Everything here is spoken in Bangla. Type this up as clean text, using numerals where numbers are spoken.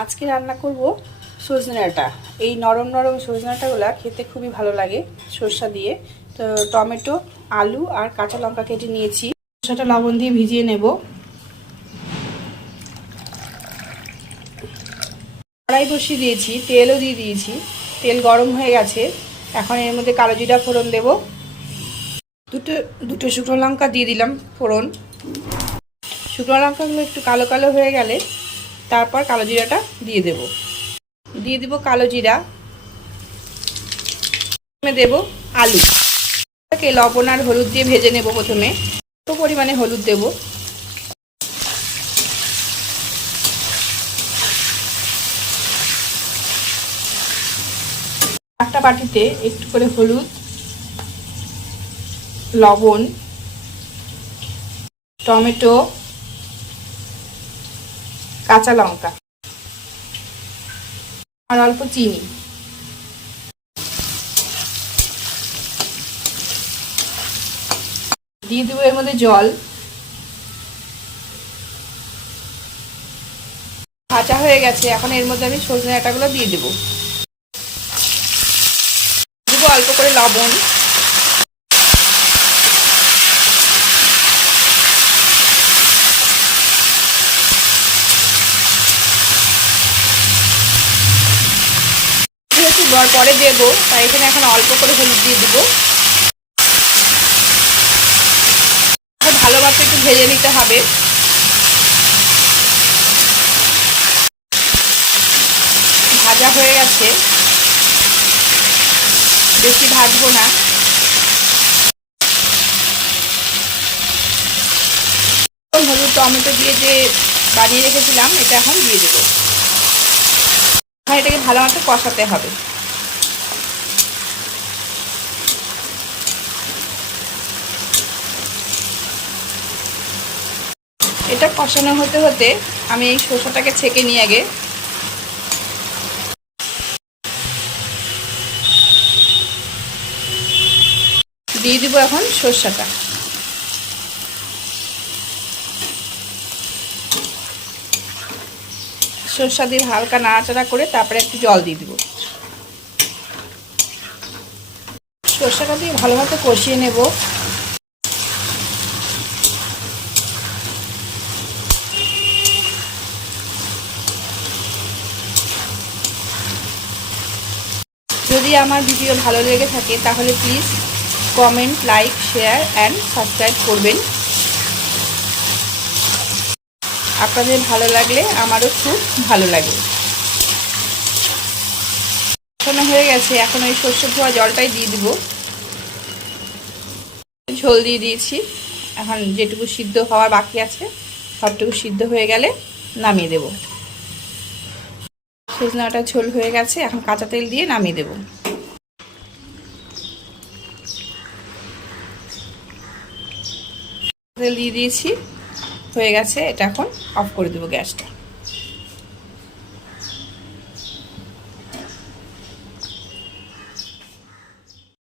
আজকে রান্না করব সজনে ডাঁটা। এই নরম নরম সজনে ডাঁটাগুলো খেতে খুবই ভালো লাগে সরষা দিয়ে। তো টমেটো, আলু আর কাঁচা লঙ্কা কেটে নিয়েছি। সরষাটা লবণ দিয়ে ভিজিয়ে নেব। কড়াই বসিয়ে দিয়েছি, তেলও দিয়ে দিয়েছি। তেল গরম হয়ে গেছে। এখন এর মধ্যে কালো জিরা ফোড়ন দেব। দুটো শুকনো লঙ্কা দিয়ে দিলাম ফোড়ন। শুকনো লঙ্কাগুলো একটু কালো কালো হয়ে গেলে তারপর কালো জিরাটা দিয়ে দেব। দিয়ে দিব কালো জিরা, দেব আলু। লবণ আর হলুদ দিয়ে ভেজে নেব। প্রথমে অল্প পরিমাণে হলুদ দেব। একটা বাটিতে একটু করে হলুদ, লবণ, টমেটো, কাঁচা লঙ্কা আর অল্প চিনি দিয়ে দেবো। এর মধ্যে জল। ভাজা হয়ে গেছে। এখন এর মধ্যে আমি সজনে ডাঁটাগুলো দিয়ে দেবো। দেবো অল্প করে লবণ, যেহেতু পরে দেবো তাই এখানে এখন অল্প করে হলুদ দিয়ে দেবো। ভালোভাবে একটু ভেজে নিতে হবে। ভাজা হয়ে গেছে, বেশি ভাজবো না। হলুদ টমেটো দিয়ে যে বানিয়ে রেখেছিলাম এটা এখন দিয়ে দেবো। এটাকে ভালো মতো কষাতে হবে। এটা কষানো হতে হতে আমি এই শসাটাকে ছেঁকে নিয়ে আগে দিয়ে দিব। এখন সরষাটা সরষা দিয়ে হালকা নাড়াচাড়া করে তারপরে একটু জল দিয়ে দিব। সরষাটা দিয়ে ভালো মতো কষিয়ে নেব। যদি আমার ভিডিও ভালো লেগে থাকে তাহলে please comment, like, share and subscribe করবেন। আপনাদের ভালো লাগলে আমারও খুব ভালো লাগে। কষানো হয়ে গেছে। এখন ওই সর্ষে ধোয়া জলটাই দিয়ে দিব। ঝোল দিয়ে দিয়েছি। এখন যেটুকু সিদ্ধ হওয়ার বাকি আছে সবটুকু সিদ্ধ হয়ে গেলে নামিয়ে দেব। সজনে ডাঁটা ঝোল হয়ে গেছে। এখন কাঁচা তেল দিয়ে নামিয়ে দেব। তেল দিয়ে দিয়েছি, হয়ে গেছে। এটা এখন অফ করে দেবো গ্যাসটা।